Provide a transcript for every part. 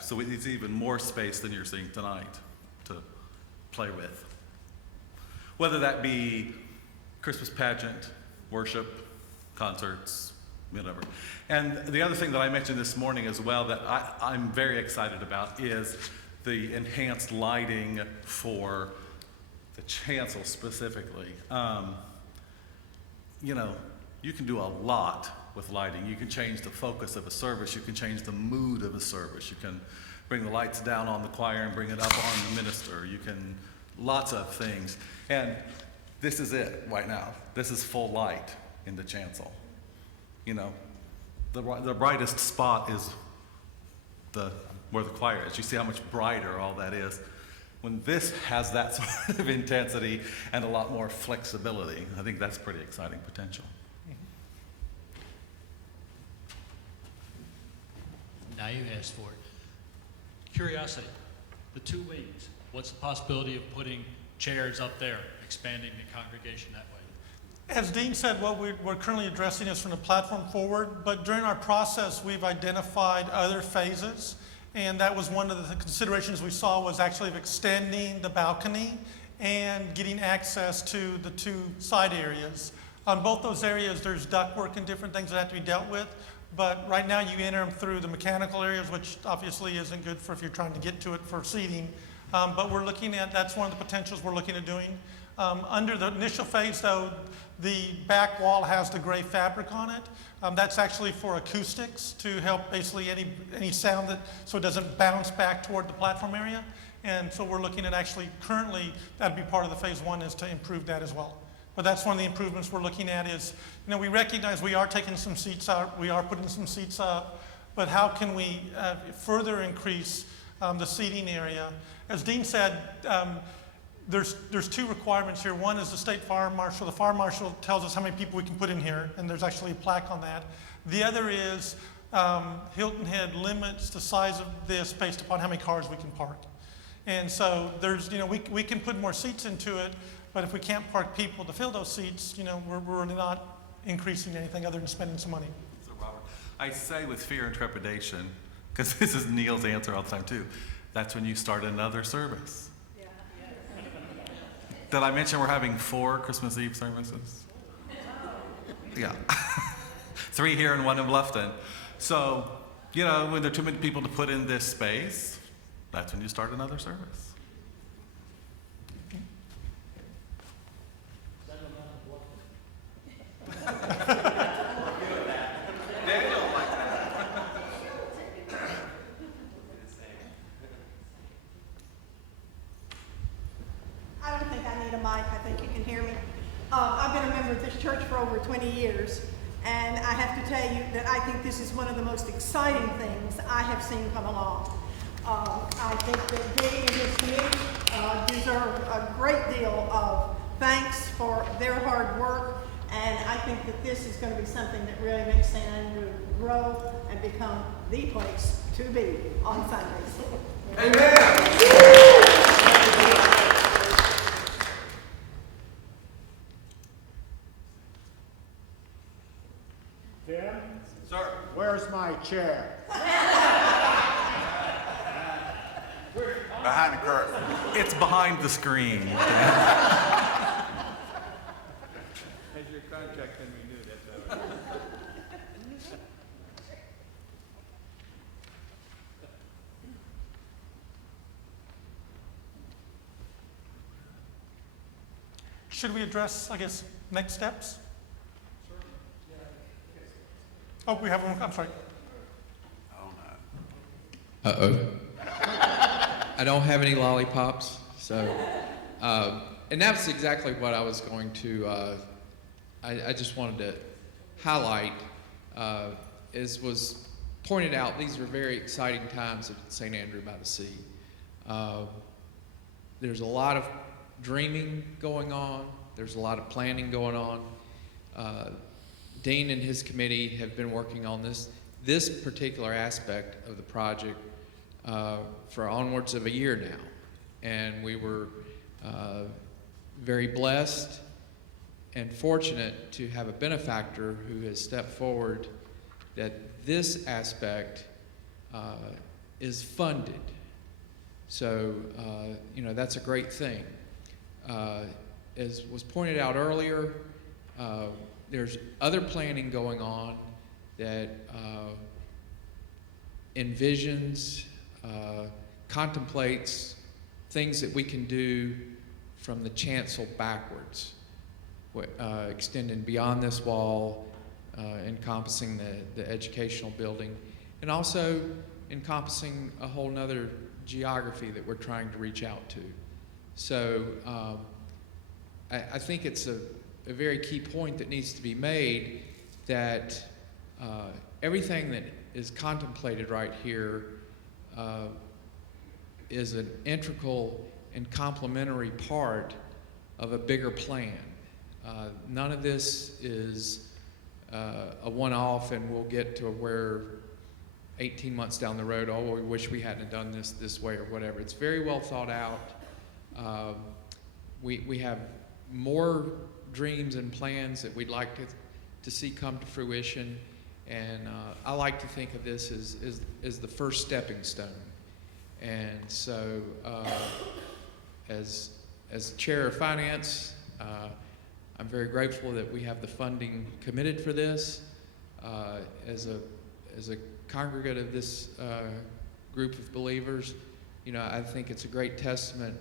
So it's even more space than you're seeing tonight to play with. Whether that be Christmas pageant, worship, concerts, whatever. And the other thing that I mentioned this morning as well that I'm very excited about is the enhanced lighting for the chancel specifically. You know, you can do a lot with lighting. You can change the focus of a service. You can change the mood of a service. You can bring the lights down on the choir and bring it up on the minister. You can, lots of things. And this is it right now. This is full light in the chancel. You know, the brightest spot is where the choir is. You see how much brighter all that is. When this has that sort of intensity and a lot more flexibility, I think that's pretty exciting potential. Now you asked for it. Curiosity, the two wings. What's the possibility of putting chairs up there, expanding the congregation that way? As Dean said, what we're currently addressing is from the platform forward, but during our process, we've identified other phases, and that was one of the considerations we saw was actually extending the balcony and getting access to the two side areas. On both those areas, there's ductwork and different things that have to be dealt with, but right now you enter them through the mechanical areas, which obviously isn't good for if you're trying to get to it for seating. But we're looking at, that's one of the potentials we're looking at doing. Under the initial phase though, the back wall has the gray fabric on it. That's actually for acoustics to help basically any sound so it doesn't bounce back toward the platform area. And so we're looking at actually currently, that'd be part of the phase one is to improve that as well. But that's one of the improvements we're looking at is, you know, we recognize we are taking some seats out, we are putting some seats up, but how can we further increase the seating area? As Dean said, there's two requirements here. One is the state fire marshal. The fire marshal tells us how many people we can put in here, and there's actually a plaque on that. The other is Hilton Head limits the size of this based upon how many cars we can park. And so there's, you know, we can put more seats into it, but if we can't park people to fill those seats, you know, we're not increasing anything other than spending some money. So Robert, I say with fear and trepidation, because this is Neil's answer all the time too, that's when you start another service. Yeah. Did I mention we're having 4 Christmas Eve services? Yeah. 3 here and 1 in Bluffton. So, you know, when there are too many people to put in this space, that's when you start another service. I don't think I need a mic. I think you can hear me. I've been a member of this church for over 20 years, and I have to tell you that I think this is one of the most exciting things I have seen come along. I think that Dee and his committee deserve a great deal of thanks for their hard work, and I think that this is going to be something that really makes St. Andrew grow and become the place to be on Sundays. Amen. Tim? Sir. Where's my chair? Behind the curtain. It's behind the screen. Has your contract been renewed? That's Should we address, I guess, next steps? Oh, we have one, I'm sorry. Oh, no. Uh-oh. I don't have any lollipops, so, and that's exactly what I was going to, I just wanted to highlight, as was pointed out, these are very exciting times at St. Andrew by the Sea. There's a lot of dreaming going on, there's a lot of planning going on. Dean and his committee have been working on this particular aspect of the project for onwards of a year now. And we were very blessed and fortunate to have a benefactor who has stepped forward that this aspect is funded. So, that's a great thing. As was pointed out earlier, there's other planning going on that envisions, contemplates things that we can do from the chancel backwards, extending beyond this wall, encompassing the educational building, and also encompassing a whole nother geography that we're trying to reach out to. So I think it's a very key point that needs to be made, that everything that is contemplated right here is an integral and complementary part of a bigger plan. None of this is a one-off and we'll get to where 18 months down the road, oh, we wish we hadn't done this way or whatever. It's very well thought out. We have more dreams and plans that we'd like to see come to fruition, and I like to think of this as the first stepping stone. And so, as Chair of Finance, I'm very grateful that we have the funding committed for this. As a congregate of this group of believers, I think it's a great testament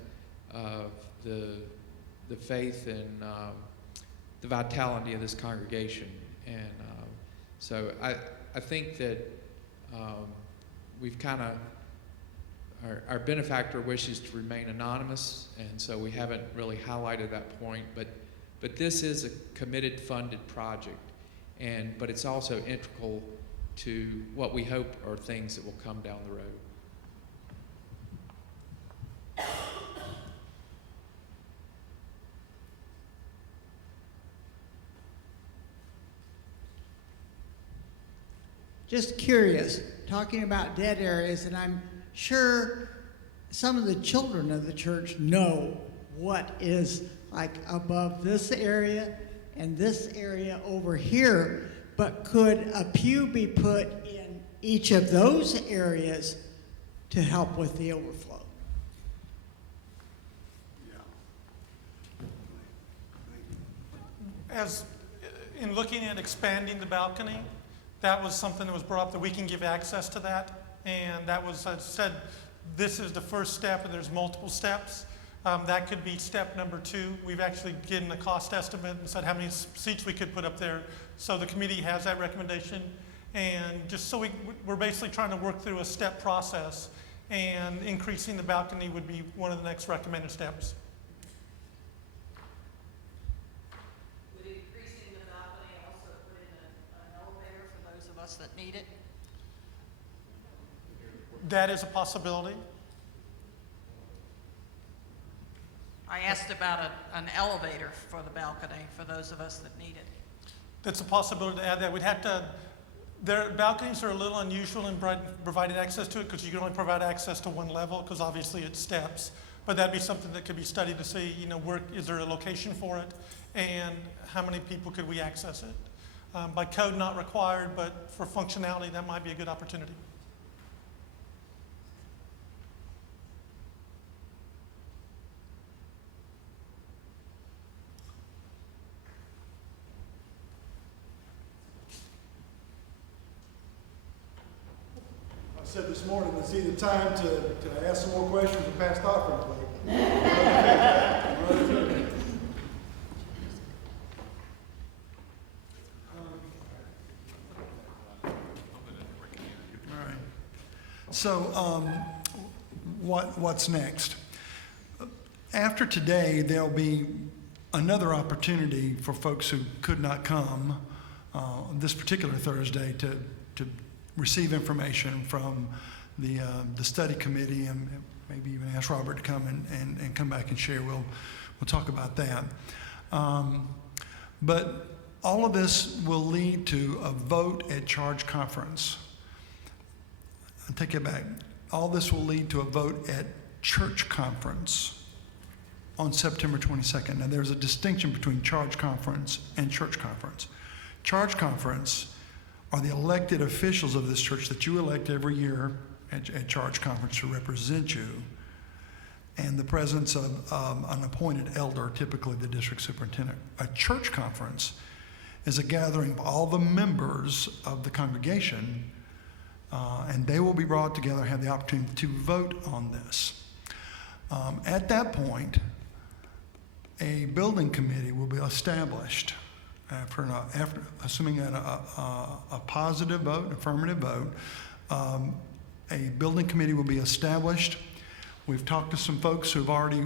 of the faith and the vitality of this congregation. And so I think that we've kind of, our benefactor wishes to remain anonymous, and so we haven't really highlighted that point, but this is a committed, funded project, but it's also integral to what we hope are things that will come down the road. Just curious, talking about dead areas, and I'm sure some of the children of the church know what is like above this area and this area over here, but could a pew be put in each of those areas to help with the overflow? As in looking at expanding the balcony, that was something that was brought up, that we can give access to that. And that was, I said, this is the first step and there's multiple steps. That could be step number 2. We've actually given a cost estimate and said how many seats we could put up there. So the committee has that recommendation. And just so we're basically trying to work through a step process, and increasing the balcony would be one of the next recommended steps. Would increasing the balcony also put in an elevator for those of us that need it? That is a possibility. I asked about an elevator for the balcony for those of us that need it. That's a possibility to add that. We'd have to, their balconies are a little unusual in providing access to it, because you can only provide access to one level, because obviously it's steps. But that'd be something that could be studied to see, where is there a location for it, and how many people could we access it. By code, not required, but for functionality, that might be a good opportunity. I said this morning, it's either time to ask some more questions or pass the offering plate. All right. So, what's next? After today, there'll be another opportunity for folks who could not come this particular Thursday to receive information from the study committee, and maybe even ask Robert to come and come back and share. We'll talk about that. But all of this will lead to a vote at charge conference. I take it back. All this will lead to a vote at church conference on September 22nd. Now, there's a distinction between charge conference and church conference. Charge conference are the elected officials of this church that you elect every year at Charge Conference to represent you, and the presence of an appointed elder, typically the district superintendent. A church conference is a gathering of all the members of the congregation, and they will be brought together and have the opportunity to vote on this. At that point, a building committee will be established after assuming a positive vote, affirmative vote. A building committee will be established. We've talked to some folks who've already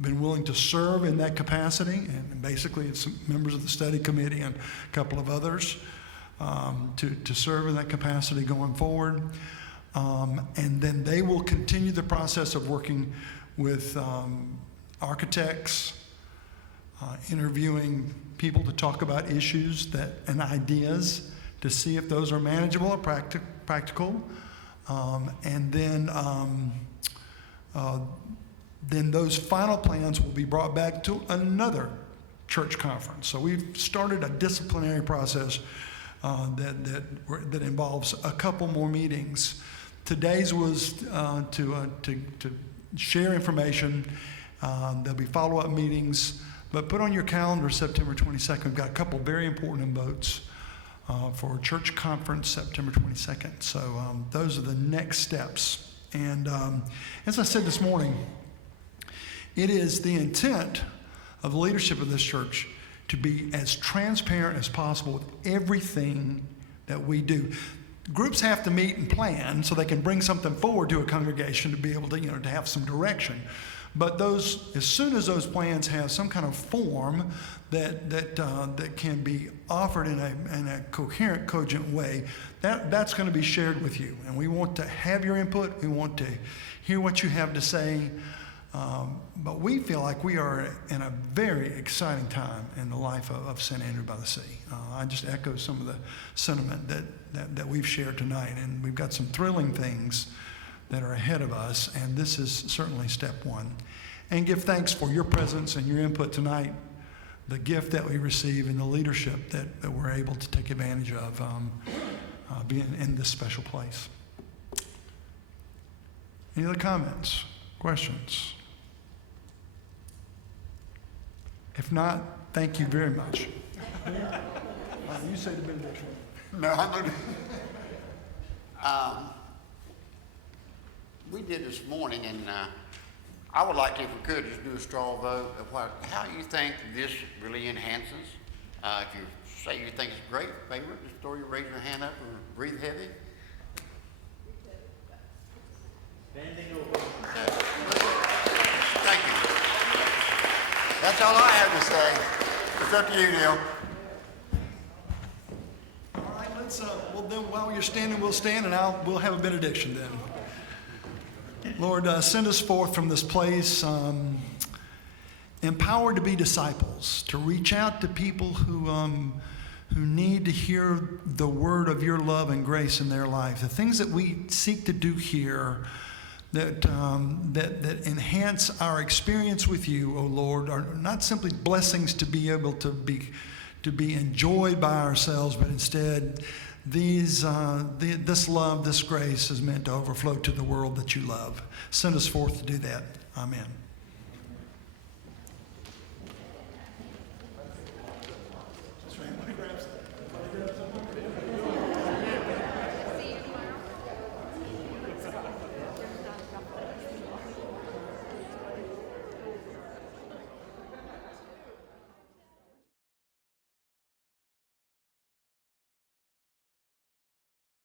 been willing to serve in that capacity, and basically it's some members of the study committee and a couple of others to serve in that capacity going forward. And then they will continue the process of working with architects, interviewing people to talk about issues and ideas to see if those are manageable or practical. And then those final plans will be brought back to another church conference. So we've started a disciplinary process that involves a couple more meetings. Today's was to share information. There'll be follow-up meetings, but put on your calendar September 22nd. We've got a couple very important votes for church conference September 22nd. So those are the next steps. And as I said this morning, it is the intent of the leadership of this church to be as transparent as possible with everything that we do. Groups have to meet and plan so they can bring something forward to a congregation to be able to, to have some direction. But as soon as those plans have some kind of form that can be offered in a coherent, cogent way, that's going to be shared with you. And we want to have your input. We want to hear what you have to say. But we feel like we are in a very exciting time in the life of St. Andrew by the Sea. I just echo some of the sentiment that we've shared tonight. And we've got some thrilling things that are ahead of us, and this is certainly step one. And give thanks for your presence and your input tonight, the gift that we receive and the leadership that we're able to take advantage of being in this special place. Any other comments, questions? If not, thank you very much. You say the benediction. No, I'm going to. We did this morning, and I would like to, if we could, just do a straw vote of how you think this really enhances. If you say you think it's great, favorite, just throw your raise your hand up or breathe heavy. Bending over. Thank you. That's all I have to say. It's up to you, Neil. All right, let's, well then while you're standing, we'll stand and we'll have a benediction then. Lord, send us forth from this place empowered to be disciples, to reach out to people who need to hear the word of your love and grace in their life. The things that we seek to do here that enhance our experience with you, O Lord, are not simply blessings to be able to be enjoyed by ourselves, but instead this love, this grace is meant to overflow to the world that you love. Send us forth to do that. Amen.